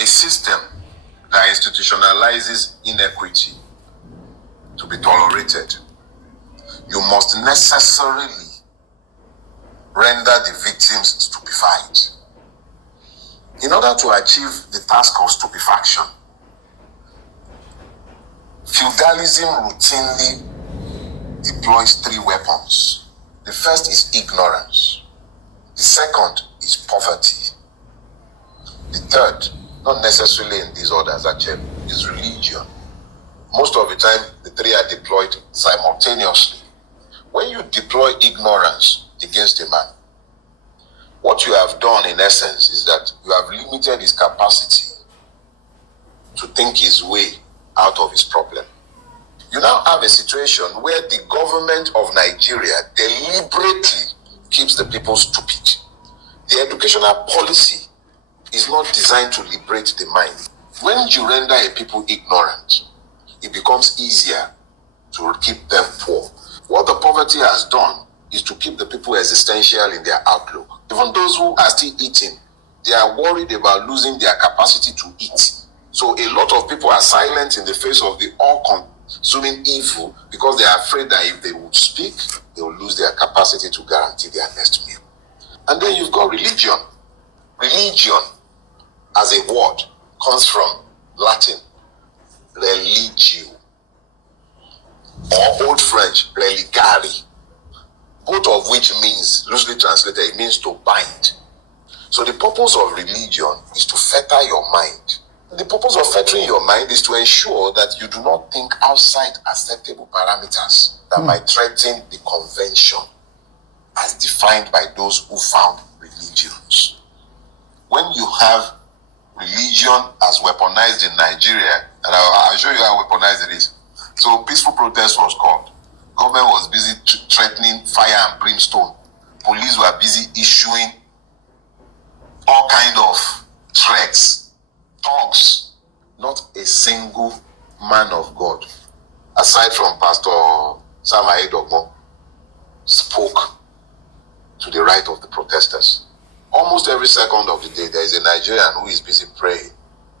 a system that institutionalizes inequity to be tolerated, you must necessarily render the victims stupefied. In order to achieve the task of stupefaction, feudalism routinely deploys 3 weapons. The first is ignorance. The second is poverty. The third, not necessarily in these orders, Achebe, is religion. Most of the time, the 3 are deployed simultaneously. When you deploy ignorance against a man, what you have done in essence is that you have limited his capacity to think his way out of his problem. You now have a situation where the government of Nigeria deliberately keeps the people stupid. The educational policy is not designed to liberate the mind. When you render a people ignorant, it becomes easier to keep them poor. What the poverty has done is to keep the people existential in their outlook. Even those who are still eating, they are worried about losing their capacity to eat. So a lot of people are silent in the face of the all-consuming evil because they are afraid that if they would speak, they will lose their capacity to guarantee their next meal. And then you've got religion. Religion, as a word, comes from Latin, religio, or Old French, religare, both of which means, loosely translated, it means to bind. So the purpose of religion is to fetter your mind. The purpose of fettering your mind is to ensure that you do not think outside acceptable parameters that might threaten the convention as defined by those who found religions. When you have religion as weaponized in Nigeria, and I'll show you how weaponized it is. So peaceful protest was called. Government was busy threatening fire and brimstone. Police were busy issuing all kind of threats, talks. Not a single man of God, aside from Pastor Sam Aidogmo, spoke to the right of the protesters. Almost every second of the day, there is a Nigerian who is busy praying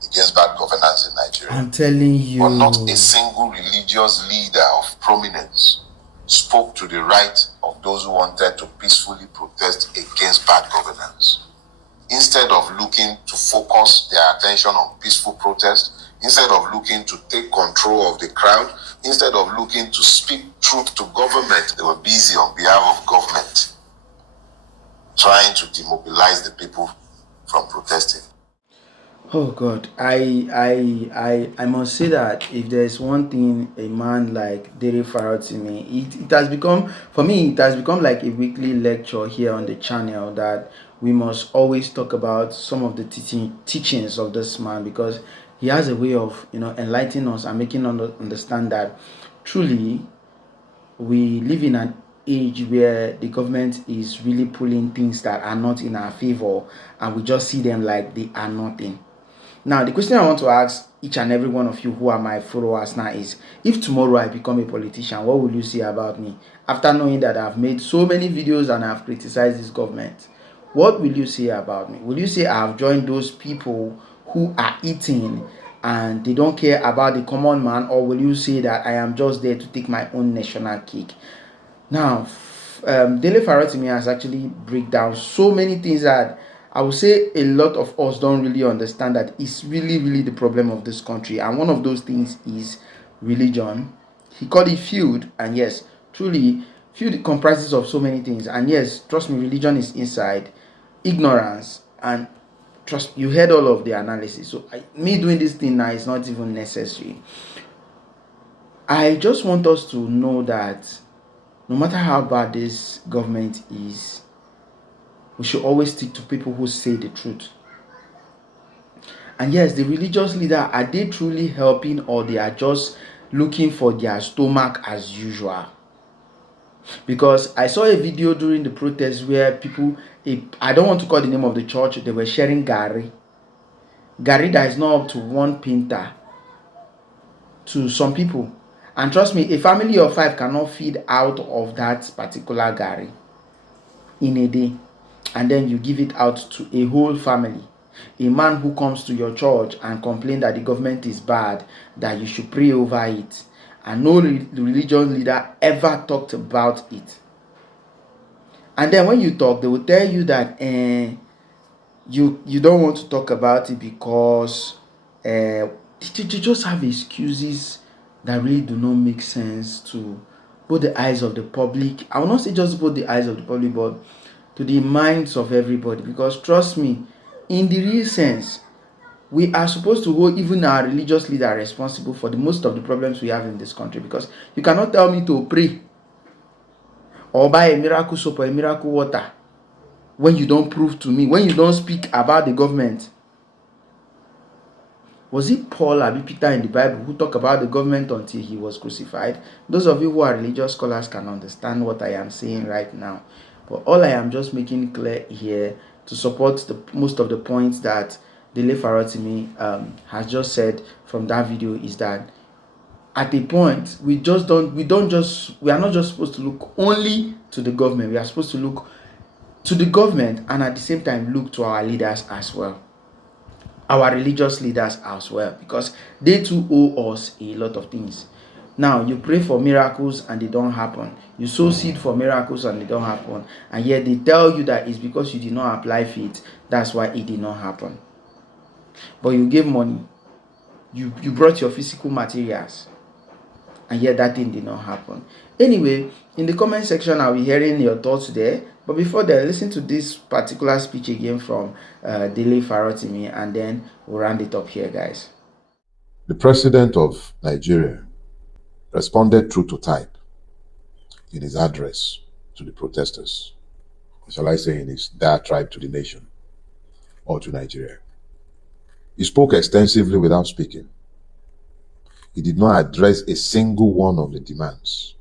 against bad governance in Nigeria. I'm telling you. But not a single religious leader of prominence spoke to the right of those who wanted to peacefully protest against bad governance. Instead of looking to focus their attention on peaceful protest, instead of looking to take control of the crowd, instead of looking to speak truth to government, they were busy on behalf of government, trying to demobilize the people from protesting. Oh God, I must say that if there's one thing a man like Dele Farotimi, it has become, for me, it has become like a weekly lecture here on the channel that we must always talk about some of the teachings of this man, because he has a way of, enlightening us and making us understand that truly we live in an age where the government is really pulling things that are not in our favor, and we just see them like they are nothing. Now, the question I want to ask each and every one of you who are my followers now is, if tomorrow I become a politician, what will you say about me? After knowing that I've made so many videos and I've criticized this government, what will you say about me? Will you say I've joined those people who are eating and they don't care about the common man, or will you say that I am just there to take my own national cake? Now, Dele Farotimi has actually break down so many things that I would say a lot of us don't really understand that it's really, really the problem of this country. And one of those things is religion. He called it feud. And yes, truly, feud comprises of so many things. And yes, trust me, religion is inside. Ignorance. And trust me, you heard all of the analysis. So me doing this thing now is not even necessary. I just want us to know that no matter how bad this government is, we should always stick to people who say the truth. And yes, the religious leader, are they truly helping, or they are just looking for their stomach as usual? Because I saw a video during the protest where people, I don't want to call the name of the church, they were sharing Gary that is not up to one pinta to some people. And trust me, a family of 5 cannot feed out of that particular Gary in a day. And then you give it out to a whole family. A man who comes to your church and complain that the government is bad, that you should pray over it, and no religious leader ever talked about it. And then when you talk, they will tell you that you don't want to talk about it because they just have excuses that really do not make sense to both the eyes of the public. I will not say just both the eyes of the public, but to the minds of everybody. Because trust me, in the real sense, we are supposed to hold even our religious leader responsible for the most of the problems we have in this country. Because you cannot tell me to pray or buy a miracle soap or a miracle water when you don't prove to me, when you don't speak about the government. Was it Paul or Peter in the Bible who talked about the government until he was crucified? Those of you who are religious scholars can understand what I am saying right now. But all I am just making clear here to support most of the points that Dele Farotimi has just said from that video is that at a point we are not just supposed to look only to the government. We are supposed to look to the government and at the same time look to our leaders as well, our religious leaders as well, because they too owe us a lot of things. Now you pray for miracles and they don't happen, you sow seed for miracles and they don't happen, and yet they tell you that it's because you did not apply faith, that's why it did not happen. But you gave money, you brought your physical materials, and yet that thing did not happen. Anyway, in the comment section I'll be hearing your thoughts there, but before then, listen to this particular speech again from Dele Farotimi, and then we'll round it up here, guys. The president of Nigeria responded true to type in his address to the protesters, or shall I say in his diatribe to the nation or to Nigeria. He spoke extensively without speaking. He did not address a single one of the demands.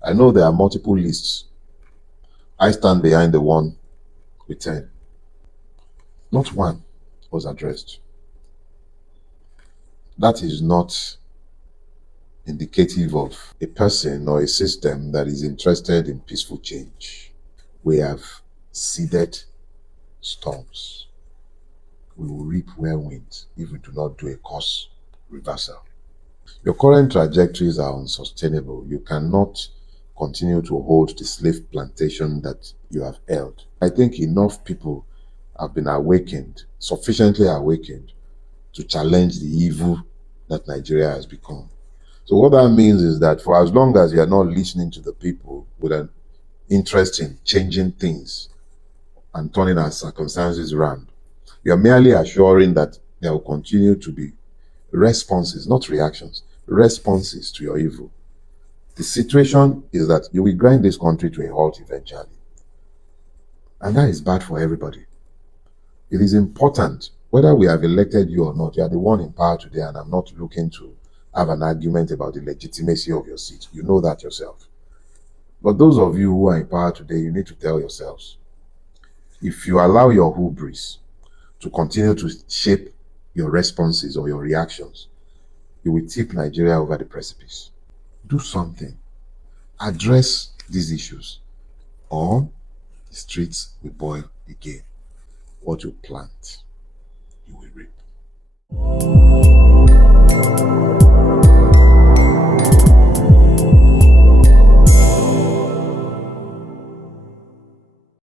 I know there are multiple lists. I stand behind the one with 10. Not one was addressed. That is not indicative of a person or a system that is interested in peaceful change. We have seeded storms. We will reap whirlwinds if we do not do a course reversal. Your current trajectories are unsustainable. You cannot continue to hold the slave plantation that you have held. I think enough people have been awakened, sufficiently awakened, to challenge the evil that Nigeria has become. So what that means is that for as long as you are not listening to the people with an interest in changing things and turning our circumstances around, you are merely assuring that there will continue to be responses, not reactions, responses to your evil. The situation is that you will grind this country to a halt eventually. And that is bad for everybody. It is important, whether we have elected you or not, you are the one in power today, and I'm not looking to have an argument about the legitimacy of your seat. You know that yourself. But those of you who are in power today, you need to tell yourselves, if you allow your hubris to continue to shape your responses or your reactions, you will tip Nigeria over the precipice. Do something. Address these issues, or the streets will boil again. What you plant, you will reap.